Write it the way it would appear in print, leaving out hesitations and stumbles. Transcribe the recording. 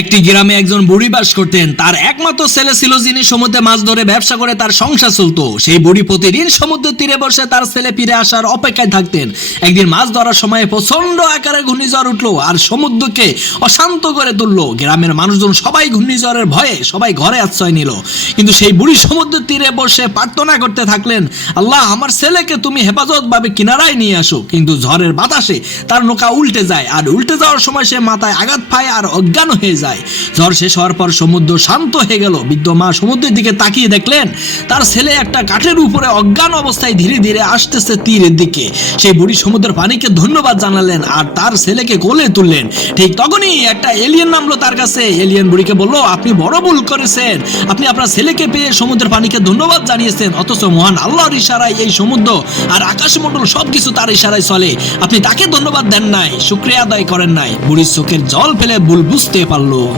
একটি গ্রামে একজন বুড়ি বাস করতেন। তার একমাত্র ছেলে ছিল যিনি সমুদ্রে মাছ ধরে ব্যবসা করে তার সংসার চলতো। সেই বুড়ি প্রতিদিন সমুদ্রের তীরে বসে তার ছেলে ফিরে আসার অপেক্ষায় থাকতেন। একদিন মাছ ধরার সময় প্রচন্ড আকারে ঘূর্ণিঝড় উঠলো আর সমুদ্রকে অশান্ত করে তুললো। গ্রামের মানুষজন সবাই ঘূর্ণিঝড়ের ভয়ে সবাই ঘরে আশ্রয় নিল। কিন্তু সেই বুড়ি সমুদ্রের তীরে বসে প্রার্থনা করতে থাকলেন, আল্লাহ, আমার ছেলেকে তুমি হেফাজত ভাবে কিনারায় নিয়ে আসো। কিন্তু ঝড়ের বাতাসে তার নৌকা উল্টে যায়, আর উল্টে যাওয়ার সময় সে মাথায় আঘাত পায় আর অজ্ঞান হয়ে যায়। ঝড় শেষ হওয়ার পর সমুদ্র শান্ত হয়ে গেল। বৃদ্ধ মা সমুদ্রের দিকে তাকিয়ে দেখলেন তার ছেলে একটা কাঠের উপরে অজ্ঞান অবস্থায় ধীরে ধীরে আসতেছে তীরের দিকে। সেই বুড়ি সমুদ্রের পানিকে ধন্যবাদ জানালেন আর তার ছেলেকে কোলে তুললেন। ঠিক তখনই একটা এলিয়েন নামলো তার কাছে। এলিয়েন বুড়িকে বলল, আপনি বড় ভুল করেছেন। আপনি আপনার ছেলেকে পেয়ে সমুদ্রের পানিকে ধন্যবাদ জানিয়েছেন, অথচ মহান আল্লাহর ইশারায় এই সমুদ্র আর আকাশমণ্ডল সবকিছু তার ইশারায় চলে। আপনি তাকে ধন্যবাদ দেন নাই, শুকরিয়া আদায় করেন নাই। বুড়ির চোখের জল ফেলে ভুল বুঝতে পারলো।